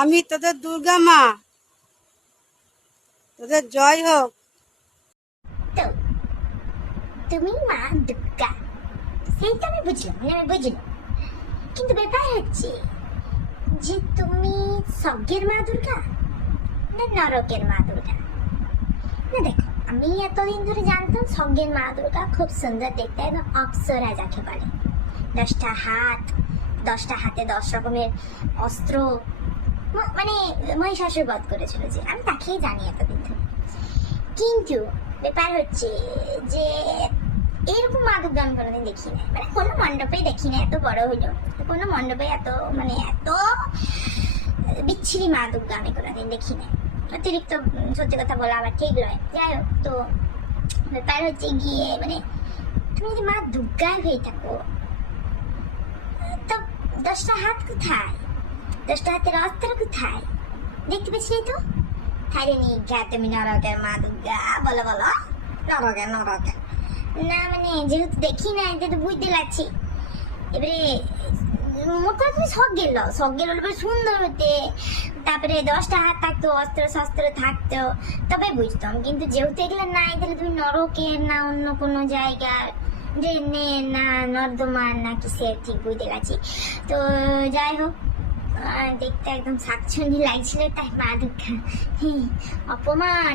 আমি তোদের দুর্গা মা, তোদের জয় হোক। তো তুমি মা দুর্গা, সেই তো আমি বুঝলাম, কিন্তু ব্যাপার হচ্ছে যে তুমি স্বর্গের মা দুর্গা না নরকের মা দুর্গা। না দেখো, আমি এতদিন ধরে জানতাম স্বর্গের মা দুর্গা খুব সুন্দর দেখতে, এবং অপ্সরা যাকে বলে, 10টা হাত, 10টা হাতে 10 রকমের অস্ত্র, মানে মহিষাসুর বধ করেছিল, যে আমি তাকেই জানি এতদিন ধরে। কিন্তু ব্যাপার হচ্ছে যে এরকম মা দুর্গা আমি কোনোদিন দেখি না, মানে কোনো মণ্ডপে দেখি না, এত বড় হইলো কোনো মণ্ডপে এত এত বিচ্ছিরি মা দুর্গা আমি কোনোদিন দেখি না। অতিরিক্ত সত্যি কথা বলা আবার ঠিক নয়, যাই হোক। তো ব্যাপার হচ্ছে গিয়ে তুমি যদি মা দুর্গায় হয়ে থাকো, তো 10টা হাত কোথায়, 10টা হাতের অস্ত্র কোথায় দেখতে পেয়েছি? তো তাইলে নিঘা তুমি নরকের মা দুর্গা বলো বলো, নরকের না, যেহেতু দেখি না এটা তো বুঝতে লাগছি। এবারে মোট কথা তুমি স্বর্গের হলে সুন্দর হতে, তারপরে 10টা হাত থাকতো, অস্ত্র শস্ত্র থাকতো, তবে বুঝতাম। কিন্তু যেহেতু এগুলো নাই, তাহলে তুমি নরকের না অন্য কোনো জায়গার ড্রেনের না নর্দমার না কিসের, ঠিক বুঝতে গেছি। তো যাই হোক, দেখতে একদম শাকচুন্নি লাগছিল, তাই মা দুর্গা। অপমান